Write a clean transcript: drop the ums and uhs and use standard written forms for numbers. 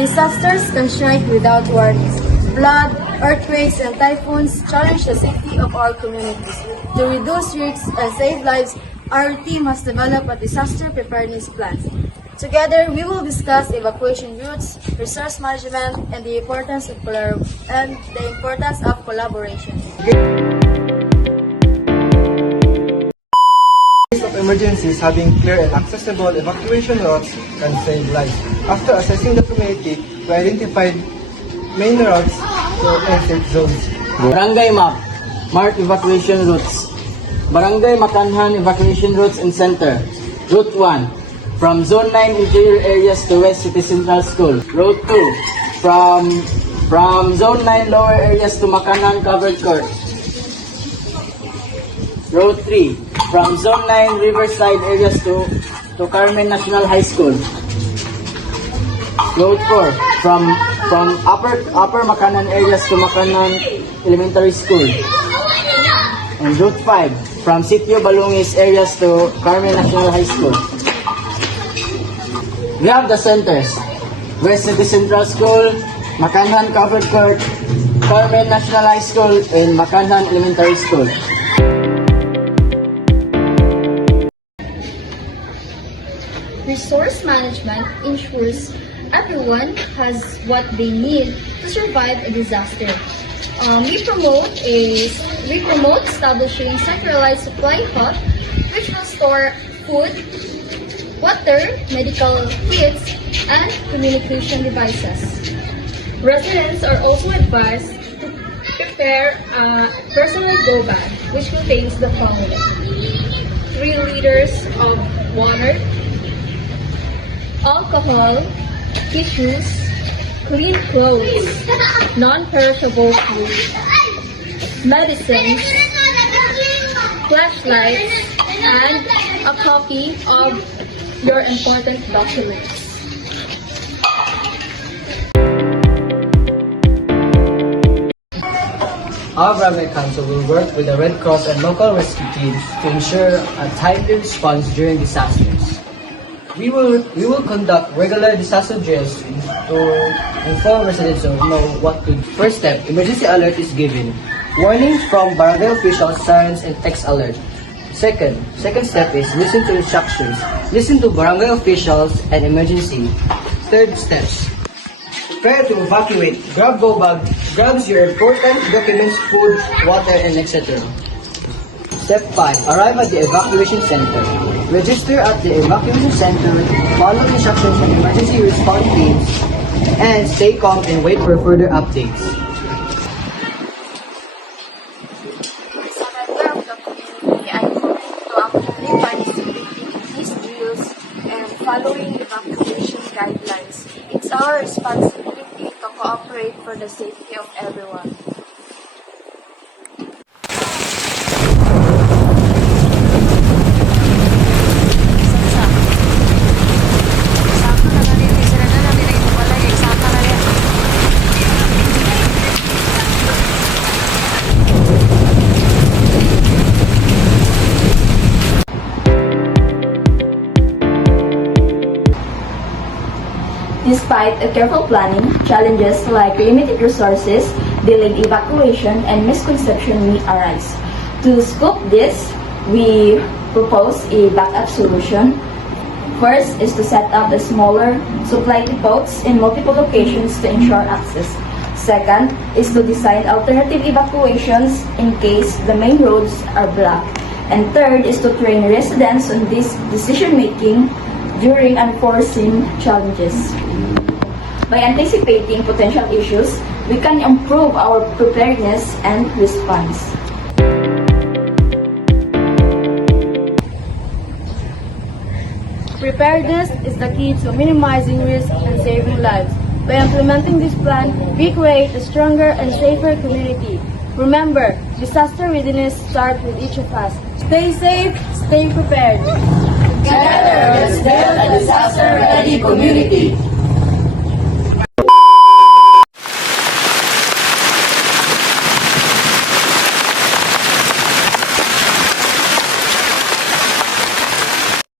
Disasters can strike without warnings. Flood, earthquakes, and typhoons challenge the safety of our communities. To reduce risks and save lives, our team has developed a disaster preparedness plan. Together, we will discuss evacuation routes, resource management, and the importance of collaboration. In case of emergencies, having clear and accessible evacuation routes can save lives. After assessing the community, we identified main routes to exit zones. Barangay map, mark evacuation routes. Barangay Makanhan evacuation routes and center. Route 1, from Zone 9 interior areas to West City Central School. Route 2, from Zone 9 lower areas to Makanhan covered court. Route 3, from Zone 9 riverside areas to Carmen National High School. Route 4, from upper Makanhan areas to Makanhan Elementary School. And Route 5, from Sitio Balungis areas to Carmen National High School. We have the centers: West City Central School, Makanhan Covered Court, Carmen National High School, and Makanhan Elementary School. Resource management ensures everyone has what they need to survive a disaster. We promote establishing centralized supply hub, which will store food, water, medical kits, and communication devices. Residents are also advised to prepare a personal go bag, which contains the following: 3 liters of water, alcohol, tissues, clean clothes, non-perishable food, medicines, flashlights, and a copy of your important documents. Our Barangay Council will work with the Red Cross and local rescue teams to ensure a timely response during disasters. We will conduct regular disaster drills to inform residents of what to do. First step, emergency alert is given. Warnings from barangay officials, sirens, and text alert. Second step is listen to instructions. Listen to barangay officials and emergency. Third steps. Prepare to evacuate. Grab go bag. Grabs your important documents, food, water, and etc. Step 5. Arrive at the evacuation center. Register at the evacuation center, follow instructions from emergency response teams, and stay calm and wait for further updates. As a member of the community, I hope to actively participate in these drills and following evacuation guidelines. It's our responsibility to cooperate for the safety of everyone. Despite a careful planning, challenges like limited resources, delayed evacuation, and misconception may arise. To scope this, we propose a backup solution. First is to set up the smaller supply depots in multiple locations to ensure access. Second is to design alternative evacuations in case the main roads are blocked. And third is to train residents on this decision-making during unforeseen challenges. By anticipating potential issues, we can improve our preparedness and response. Preparedness is the key to minimizing risk and saving lives. By implementing this plan, we create a stronger and safer community. Remember, disaster readiness starts with each of us. Stay safe, stay prepared. Together, let's build a disaster-ready community.